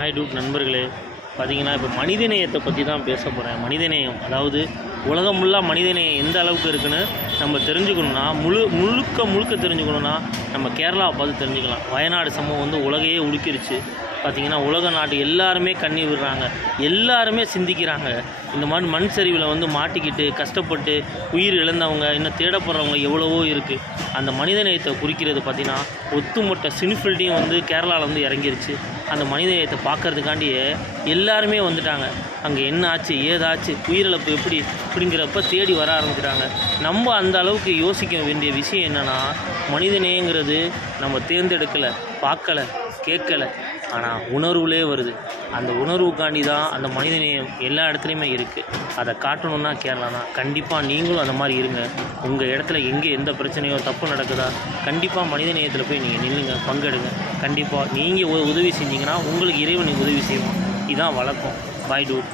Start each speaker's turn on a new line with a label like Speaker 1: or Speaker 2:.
Speaker 1: Hi dude நண்பர்களே பார்த்திங்கன்னா இப்போ மனிதநேயத்தை பற்றி தான் பேச போகிறேன் மனிதநேயம் அதாவது உலகம் ஃபுல்லாக மனிதநேயம் எந்த அளவுக்கு இருக்குன்னு நம்ம தெரிஞ்சுக்கணுன்னா முழு முழுக்க முழுக்க தெரிஞ்சுக்கணுன்னா நம்ம கேரளாவை பார்த்து தெரிஞ்சுக்கலாம். வயநாடு சம்பவம் வந்து உலகையே உலுக்கிருச்சு. பார்த்தீங்கன்னா உலக நாட்டு எல்லாருமே கண்ணி விடுறாங்க. எல்லாருமே சிந்திக்கிறாங்க. இந்த மாதிரி மண் சரிவில் வந்து மாட்டிக்கிட்டு கஷ்டப்பட்டு உயிர் இழந்தவங்க இன்னும் தேடப்படுறவங்க எவ்வளவோ இருக்குது அந்த மனிதநேயத்தை குறிக்கிறது பார்த்திங்கன்னா ஒத்துமொட்ட சினிஃபில்டையும் வந்து கேரளாவில் வந்து இறங்கிருச்சு. அந்த மனிதநேயத்தை பார்க்கறதுக்காண்டியே எல்லாருமே வந்துட்டாங்க. அங்கே என்ன ஆச்சு ஏதாச்சு உயிரிழப்பு எப்படி அப்படிங்கிறப்ப தேடி வர ஆரம்பிக்கிறாங்க நம்ம அந்த அளவுக்கு யோசிக்க வேண்டிய விஷயம் என்னென்னா மனிதநேயங்கிறது நம்ம தேர்ந்தெடுக்கலை பார்க்கல கேட்கல. ஆனால் உணர்வுலே வருது. அந்த உணர்வுக்காண்டி தான் அந்த மனிதநேயம் எல்லா இடத்துலையுமே இருக்குது அதை காட்டணுன்னா கேரளா தான் கண்டிப்பாக நீங்களும் அந்த மாதிரி இருங்க. உங்கள் இடத்துல எங்கே எந்த பிரச்சனையோ தப்பு நடக்குதா கண்டிப்பாக மனிதநேயத்தில் போய் நீங்கள் நில்லுங்க பங்கெடுங்க. கண்டிப்பாக நீங்கள் உதவி செஞ்சீங்கன்னா உங்களுக்கு இறைவனுக்கு உதவி செய்வோம் இதுதான் வழக்கம். பாய் டூட்